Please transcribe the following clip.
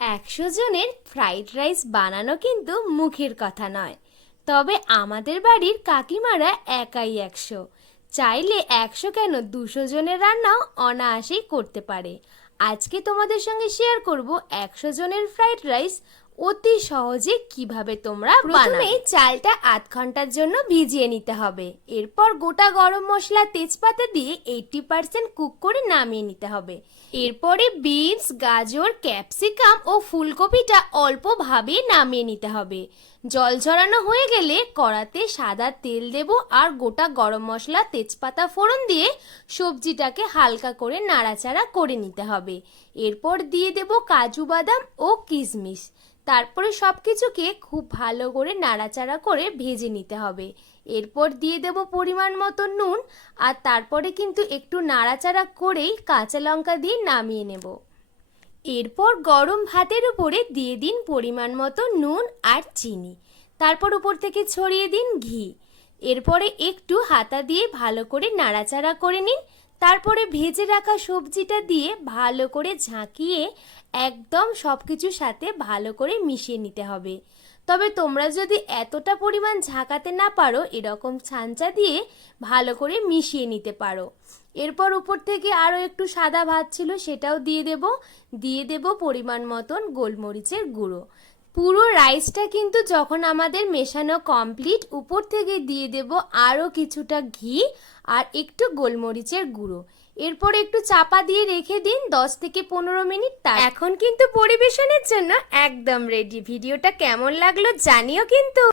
একশো জনের fried rice বানানো কিন্তু মুখের কথা নয়। তবে আমাদের বাড়ির কাকিমারা একাই একশো। চাইলে একশো কেন দুশো জনের রান্নাও অনায়াসেই করতে পারে। আজকে তোমাদের সঙ্গে শেয়ার করব একশো জনের ফ্রাইড রাইস অতি সহজে কীভাবে তোমরা প্রথমে চালটা আধ ঘণ্টার জন্য ভিজিয়ে নিতে হবে। এরপর গোটা গরম মশলা তেজপাতা দিয়ে এইটটি পার্সেন্ট কুক করে নামিয়ে নিতে হবে। এরপরে বিনস গাজর ক্যাপসিকাম ও ফুলকপিটা অল্প ভাবে নামিয়ে নিতে হবে। জল ঝরানো হয়ে গেলে কড়াতে সাদা তেল দেব আর গোটা গরম মশলা তেজপাতা ফোড়ন দিয়ে সবজিটাকে হালকা করে নাড়াচাড়া করে নিতে হবে। এরপর দিয়ে দেব কাজু বাদাম ও কিশমিশ। তারপরে সব কিছুকে খুব ভালো করে নাড়াচাড়া করে ভেজে নিতে হবে। এরপর দিয়ে দেব পরিমাণ মতো নুন আর তারপরে কিন্তু একটু নাড়াচাড়া করেই কাঁচা লঙ্কা দিয়ে নামিয়ে নেব। এরপর গরম ভাতের উপরে দিয়ে দিন পরিমাণ মতো নুন আর চিনি। তারপর উপর থেকে ছড়িয়ে দিন ঘি। এরপরে একটু হাতা দিয়ে ভালো করে নাড়াচাড়া করে নিন। তারপরে ভেজে রাখা সবজিটা দিয়ে ভালো করে ঝাঁকিয়ে একদম সব কিছুর সাথে ভালো করে মিশিয়ে নিতে হবে। তবে তোমরা যদি এতটা পরিমাণ ঝাঁকাতে না পারো, এরকম ছাঁচা দিয়ে ভালো করে মিশিয়ে নিতে পারো। এরপর উপর থেকে আরও একটু সাদা ভাত ছিল সেটাও দিয়ে দেব। দিয়ে দেব পরিমাণ মতন গোলমরিচের গুঁড়ো। পুরো রাইসটা কিন্তু যখন আমাদের মেশানো কমপ্লিট, উপর থেকে দিয়ে দেব আরও কিছুটা ঘি আর একটু গোলমরিচের গুঁড়ো। এরপর একটু চাপা দিয়ে রেখে দিন দশ থেকে পনেরো মিনিট তা এখন কিন্তু পরিবেশনের জন্য একদম রেডি ভিডিওটা কেমন লাগল জানিও কিন্তু।